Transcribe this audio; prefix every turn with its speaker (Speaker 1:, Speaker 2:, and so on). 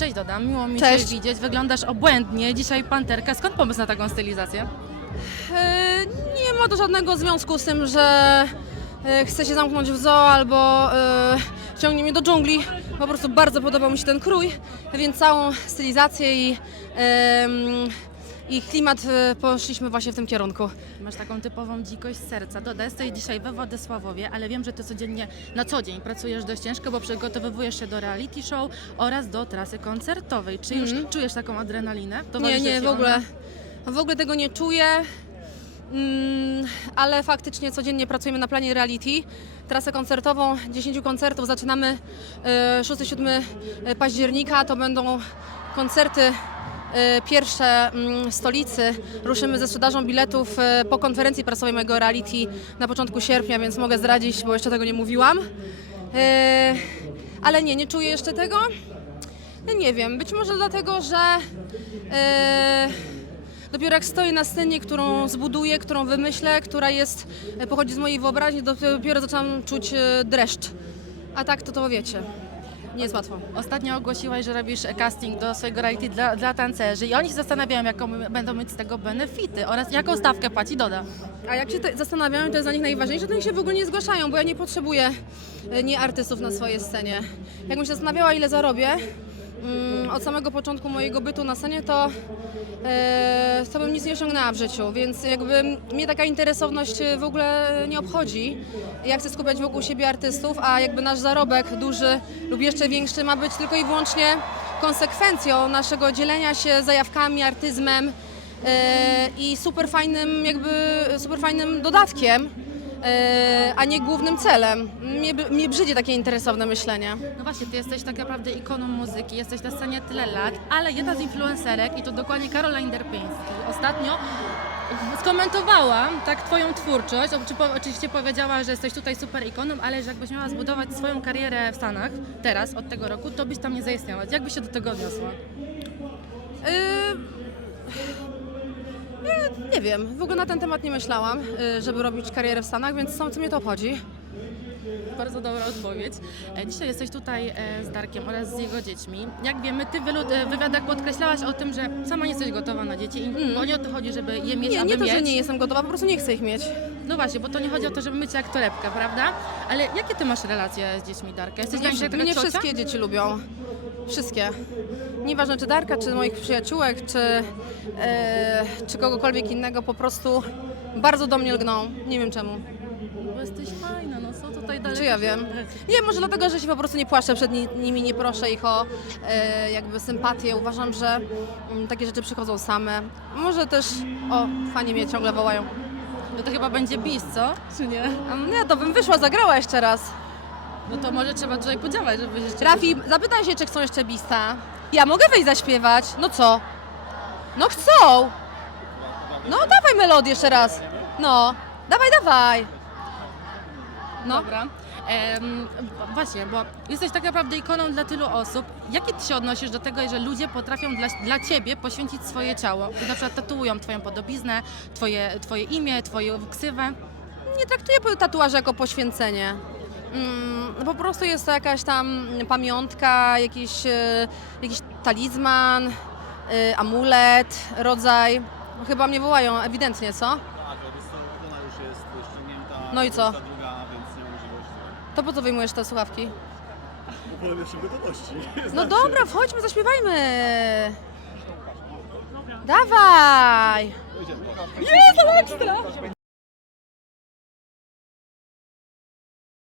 Speaker 1: Cześć Doda, miło mi
Speaker 2: Cześć.
Speaker 1: Cię widzieć. Wyglądasz obłędnie. Dzisiaj panterka. Skąd pomysł na taką stylizację?
Speaker 2: E, Nie ma to żadnego związku z tym, że e, chcę się zamknąć w zoo albo e, ciągnie mnie do dżungli. Po prostu bardzo podobał mi się ten krój, więc całą stylizację i, em, i klimat e, poszliśmy właśnie w tym kierunku.
Speaker 1: Masz taką typową dzikość serca. Doda, jesteś dzisiaj we Władysławowie, ale wiem, że Ty codziennie, na co dzień pracujesz dość ciężko, bo przygotowywujesz się do reality show oraz do trasy koncertowej. Czy już
Speaker 2: Mhm.
Speaker 1: czujesz taką adrenalinę?
Speaker 2: Nie,
Speaker 1: Towarzyszy
Speaker 2: nie,
Speaker 1: ci
Speaker 2: w ogóle.
Speaker 1: ona?
Speaker 2: W ogóle tego nie czuję. Mm, ale faktycznie codziennie pracujemy na planie reality. Trasę koncertową, 10 koncertów. Zaczynamy e, 6-7 października. To będą koncerty e, pierwsze mm, stolicy. Ruszymy ze sprzedażą biletów e, po konferencji prasowej mojego reality na początku sierpnia, więc mogę zdradzić, bo jeszcze tego nie mówiłam. E, ale nie, nie czuję jeszcze tego. No nie wiem, być może dlatego, że dopiero jak stoję na scenie, którą zbuduję, którą wymyślę, która jest, pochodzi z mojej wyobraźni, dopiero zaczynam czuć dreszcz. A tak to to wiecie, nie jest łatwo.
Speaker 1: Ostatnio ogłosiłaś, że robisz casting do swojego reality dla, dla tancerzy i oni się zastanawiają, jaką będą mieć z tego benefity oraz jaką stawkę płaci Doda.
Speaker 2: A jak się te zastanawiają, to jest dla nich najważniejsze, to oni się w ogóle nie zgłaszają, bo ja nie potrzebuję e, nie artystów na swojej scenie. Jakbym się zastanawiała, ile zarobię od samego początku mojego bytu na scenie, to, e, to bym nic nie osiągnęła w życiu, więc jakby mnie taka interesowność w ogóle nie obchodzi. Ja chcę skupiać wokół siebie artystów, a jakby nasz zarobek duży lub jeszcze większy ma być tylko i wyłącznie konsekwencją naszego dzielenia się zajawkami, artyzmem, e, i super fajnym, jakby super fajnym dodatkiem, a nie głównym celem. Mnie, mnie brzydzi takie interesowne myślenie.
Speaker 1: No właśnie, ty jesteś tak naprawdę ikoną muzyki, jesteś na scenie tyle lat, ale jedna z influencerek, i to dokładnie Caroline Derpiński, ostatnio skomentowała tak twoją twórczość, oczywiście powiedziała, że jesteś tutaj super ikoną, ale że jakbyś miała zbudować swoją karierę w Stanach, teraz, od tego roku, to byś tam nie zaistniała. Jak byś się do tego odniosła?
Speaker 2: Yy, nie, wiem, w ogóle na ten temat nie myślałam, yy, żeby robić karierę w Stanach, więc co mnie to obchodzi?
Speaker 1: Bardzo dobra odpowiedź. E, Dzisiaj jesteś tutaj e, z Darkiem oraz z jego dziećmi. Jak wiemy, ty w wielu e, wywiadach podkreślałaś o tym, że sama nie jesteś gotowa na dzieci i bo nie o to chodzi, żeby je mieć,
Speaker 2: Nie,
Speaker 1: aby
Speaker 2: nie to,
Speaker 1: mieć.
Speaker 2: że nie jestem gotowa, po prostu nie chcę ich mieć.
Speaker 1: No właśnie, bo to nie chodzi o to, żeby myć jak torebka, prawda? Ale jakie ty masz relacje z dziećmi Darka? Jesteś
Speaker 2: Mnie,
Speaker 1: taka
Speaker 2: mnie wszystkie dzieci lubią. Wszystkie. Nieważne czy Darka, czy moich przyjaciółek, czy, e, czy kogokolwiek innego, po prostu bardzo do mnie lgną. Nie wiem czemu.
Speaker 1: Bo jesteś fajna, no co tutaj dalej?
Speaker 2: Czy ja wiem? Nie, może dlatego, że się po prostu nie płaszczę przed ni- nimi, nie proszę ich o e, jakby sympatię. Uważam, że mm, takie rzeczy przychodzą same. Może też, o, fani mnie ciągle wołają.
Speaker 1: No to chyba będzie bis, co? Czy nie?
Speaker 2: A, Nie, to bym wyszła, zagrała jeszcze raz.
Speaker 1: No to może trzeba tutaj podziałać, żeby jeszcze...
Speaker 2: Rafi, zapytaj się, czy chcą jeszcze bista. Ja mogę wyjść zaśpiewać. No co? No chcą. No dawaj melodię jeszcze raz. No, dawaj, dawaj. No.
Speaker 1: Dobra. Em, właśnie, bo jesteś tak naprawdę ikoną dla tylu osób. Jakie ty się odnosisz do tego, że ludzie potrafią dla, dla ciebie poświęcić swoje ciało? I na przykład tatuują twoją podobiznę, twoje, twoje imię, twoją ksywę.
Speaker 2: nie traktuję tatuażu jako poświęcenie. Mm, po prostu jest to jakaś tam pamiątka, jakiś, e, jakiś talizman, e, amulet, rodzaj. Chyba mnie wołają, ewidentnie, co?
Speaker 3: Tak, ona już jest ściągnięta.
Speaker 2: No i co?
Speaker 3: Ta druga, więc nie ma możliwości.
Speaker 2: To po co wyjmujesz te słuchawki?
Speaker 3: Ogóle jeszcze gotowości.
Speaker 2: No dobra, wchodźmy, zaśpiewajmy. Dawaj! Jest, ale ekstra!